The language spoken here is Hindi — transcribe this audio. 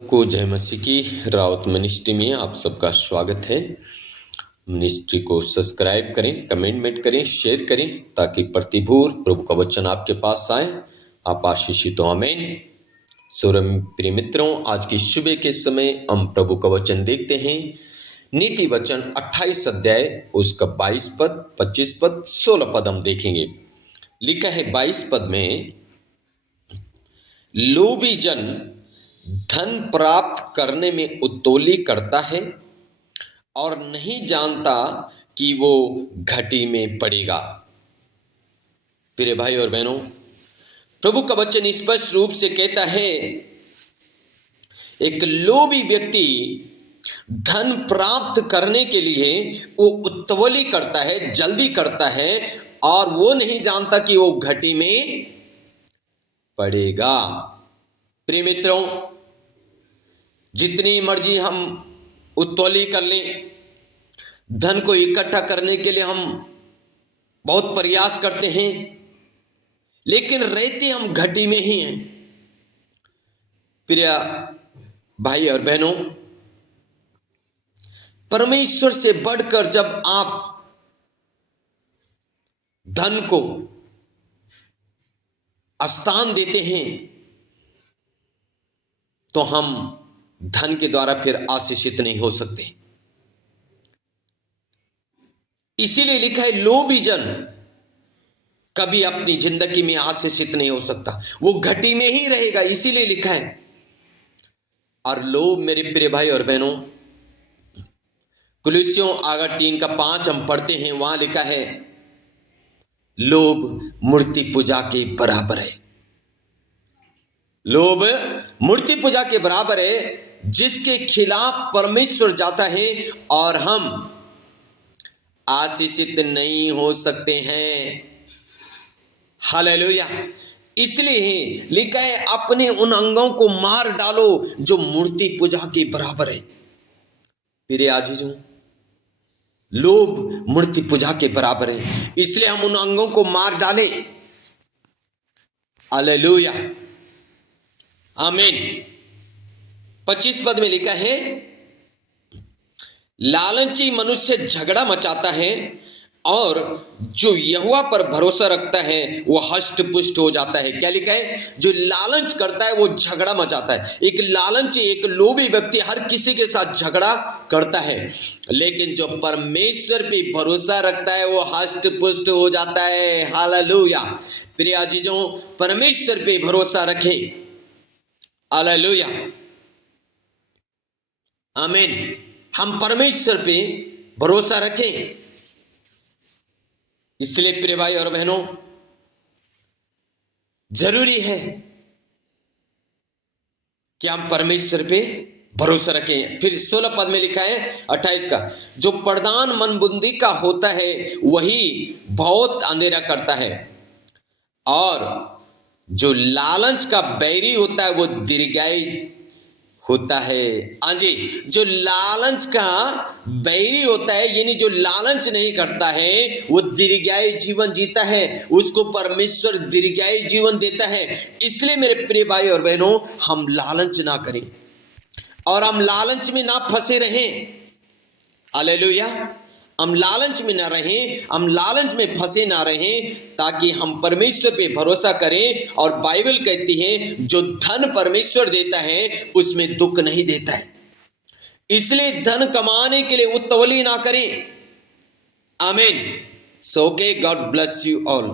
को जय मसीह की राउत मिनिस्ट्री में आप सबका स्वागत है। मिनिस्ट्री को सब्सक्राइब करें, कमेंट करें, शेयर करें ताकि प्रतिभूर प्रभु का वचन आपके पास आए, आप आशीषित हो। आमीन। सोरम प्रिय मित्रों, आज की सुबह के समय हम प्रभु का वचन देखते हैं। नीति वचन 28 अध्याय उसका 22 पद, 25 पद, 16 पद हम देखेंगे। लिखा है 22 पद में, लोभी जन धन प्राप्त करने में उतौली करता है और नहीं जानता कि वो घटी में पड़ेगा। प्रिय भाई और बहनों, प्रभु का वचन स्पष्ट रूप से कहता है, एक लोभी व्यक्ति धन प्राप्त करने के लिए वो उतावली करता है, जल्दी करता है और वो नहीं जानता कि वो घटी में पड़ेगा। प्रिय मित्रों, जितनी मर्जी हम उतौली कर लें, धन को इकट्ठा करने के लिए हम बहुत प्रयास करते हैं, लेकिन रहते हम घटी में ही हैं। प्रिय भाई और बहनों, परमेश्वर से बढ़कर जब आप धन को स्थान देते हैं तो हम धन के द्वारा फिर आशीषित नहीं हो सकते। इसीलिए लिखा है, लोभी जन कभी अपनी जिंदगी में आशीषित नहीं हो सकता, वो घटी में ही रहेगा। इसीलिए लिखा है। और लोभ, मेरे प्रिय भाई और बहनों, कुलुस्सियों अगर 3:5 हम पढ़ते हैं, वहां लिखा है, लोभ मूर्ति पूजा के बराबर है। लोभ मूर्ति पूजा के बराबर है, जिसके खिलाफ परमेश्वर जाता है और हम आशीषित नहीं हो सकते हैं। हालेलुया। इसलिए लिखा है, अपने उन अंगों को मार डालो जो मूर्ति पूजा के बराबर है। प्रिय आजीजों, लोभ मूर्ति पूजा के बराबर है, इसलिए हम उन अंगों को मार डालें। हालेलुया, आमीन। 25 पद में लिखा है, लालची मनुष्य झगड़ा मचाता है और जो यहोवा पर भरोसा रखता है वो हष्ट पुष्ट हो जाता है। क्या लिखा है? जो लालच करता है वो झगड़ा मचाता है। एक लालची, एक लोभी व्यक्ति हर किसी के साथ झगड़ा करता है, लेकिन जो परमेश्वर पे भरोसा रखता है वो हष्ट पुष्ट हो जाता है। हालेलुया। प्रिय आजीजों, परमेश्वर पे भरोसा रखें। हालेलुया, आमीन। हम परमेश्वर पे भरोसा रखें। इसलिए प्रिय भाई और बहनों, जरूरी है कि हम परमेश्वर पे भरोसा रखें। फिर 16 पद में लिखा है 28 का, जो प्रधान मनबुद्धि का होता है वही बहुत अंधेरा करता है और जो लालच का बैरी होता है वो दीर्घायु होता है। हाँ जी, जो लालच का बैरी होता है, यानी जो लालच नहीं करता है वो दीर्घायु जीवन जीता है, उसको परमेश्वर दीर्घायु जीवन देता है। इसलिए मेरे प्रिय भाई और बहनों, हम लालच ना करें और हम लालच में ना फंसे रहें। हालेलुया। हम लालच में ना रहें, हम लालच में फंसे ना रहें, ताकि हम परमेश्वर पे भरोसा करें। और बाइबल कहती है, जो धन परमेश्वर देता है उसमें दुख नहीं देता है। इसलिए धन कमाने के लिए उतावली ना करें। आमीन। सो के गॉड ब्लेस यू ऑल।